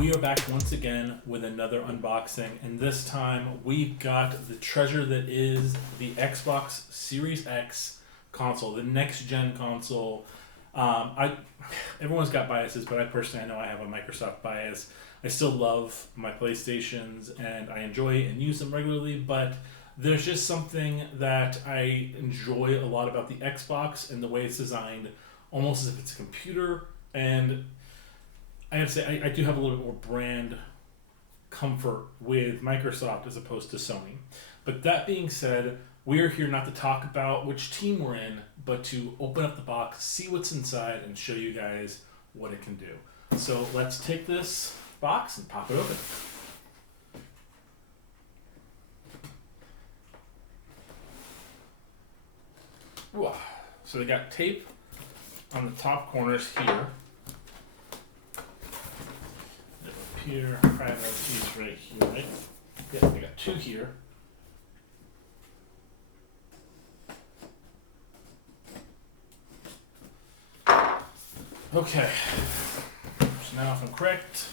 We are back once again with another unboxing, and this time we've got the treasure that is the Xbox Series X console, the next-gen console. Everyone's got biases, but I know I have a Microsoft bias. I still love my PlayStations, and I enjoy and use them regularly, but there's just something that I enjoy a lot about the Xbox and the way it's designed, almost as if it's a computer. And I have to say, I do have a little bit more brand comfort with Microsoft as opposed to Sony. But that being said, we're here not to talk about which team we're in, but to open up the box, see what's inside, and show you guys what it can do. So let's take this box and pop it open. Whoa. So we got tape on the top corners here. Here, probably have these right here, right? Yeah, I got two here. Okay. So now if I'm correct,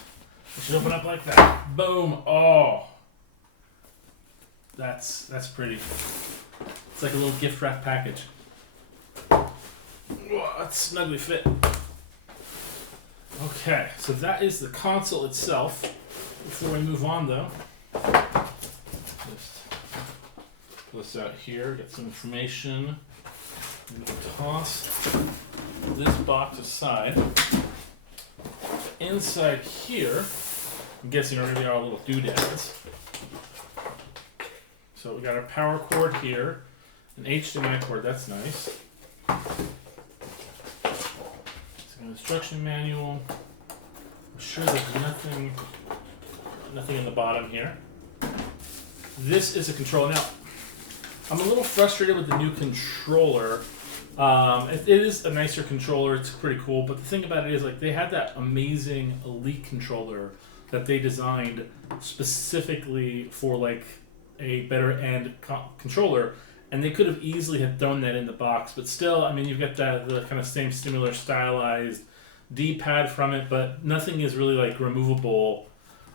it should open up like that. Boom. Oh. That's pretty. It's like a little gift wrap package. Whoa, that's snugly fit. Okay, so that is the console itself. Before we move on though, just pull this out here, get some information. I'm going to toss this box aside. Inside here, I'm guessing already are little doodads. So we got our power cord here, an HDMI cord, that's nice. An instruction manual. I'm sure there's nothing in the bottom here. This is a controller. Now, I'm a little frustrated with the new controller. It is a nicer controller. It's pretty cool. But the thing about it is, like, they had that amazing Elite controller that they designed specifically for like a better end controller. And they could have easily have thrown that in the box, but still, I mean, you've got the kind of same similar stylized D-pad from it, but nothing is really like removable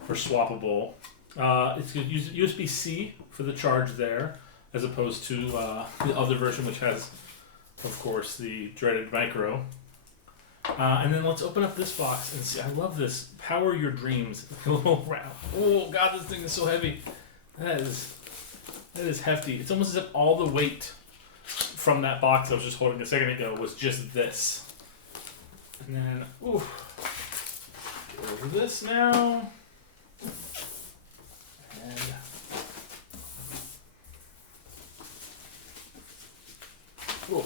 or swappable. It's USB-C for the charge there, as opposed to the other version, which has, of course, the dreaded micro. And then let's open up this box and see. I love this. Power your dreams. Oh God, this thing is so heavy. That is hefty. It's almost as if all the weight from that box I was just holding a second ago was just this. And then, ooh, get over this now. And ooh.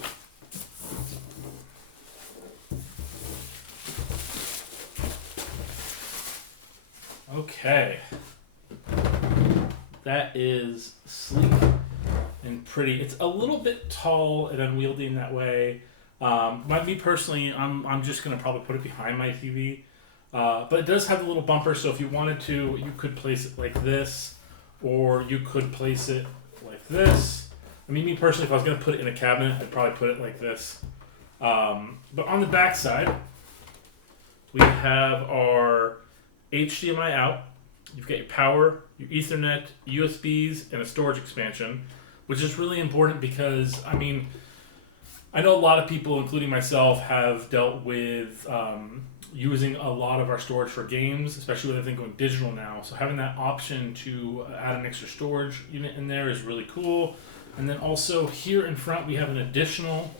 Okay. That is sleek and pretty. It's a little bit tall and unwieldy in that way. Me personally, I'm just gonna probably put it behind my TV. But it does have a little bumper, so if you wanted to, you could place it like this, or you could place it like this. I mean, me personally, if I was gonna put it in a cabinet, I'd probably put it like this. But on the back side, we have our HDMI out. You've got your power, your Ethernet, USBs, and a storage expansion, which is really important because, I mean, I know a lot of people, including myself, have dealt with using a lot of our storage for games, especially with everything going digital now. So having that option to add an extra storage unit in there is really cool. And then also here in front, we have an additional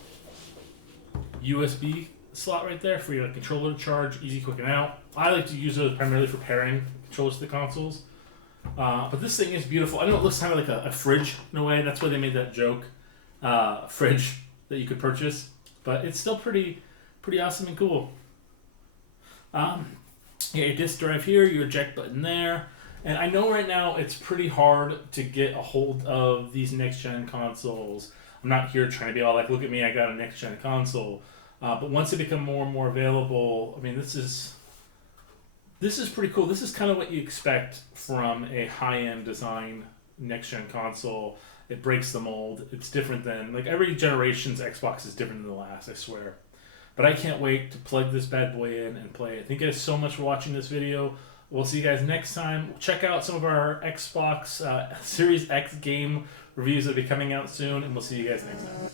USB slot right there for your controller to charge, easy, quick, and out. I like to use those primarily for pairing controllers to the consoles. But this thing is beautiful. I know it looks kind of like a fridge in a way. That's why they made that joke, fridge that you could purchase. But it's still pretty awesome and cool. Your disk drive here, your eject button there. And I know right now it's pretty hard to get a hold of these next-gen consoles. I'm not here trying to be all like, look at me, I got a next-gen console. But once they become more and more available, I mean, this is pretty cool. This is kind of what you expect from a high-end design next-gen console. It breaks the mold. It's different than, like, every generation's Xbox is different than the last, I swear. But I can't wait to plug this bad boy in and play it. Thank you guys so much for watching this video. We'll see you guys next time. Check out some of our Xbox Series X game reviews that will be coming out soon, and we'll see you guys next time.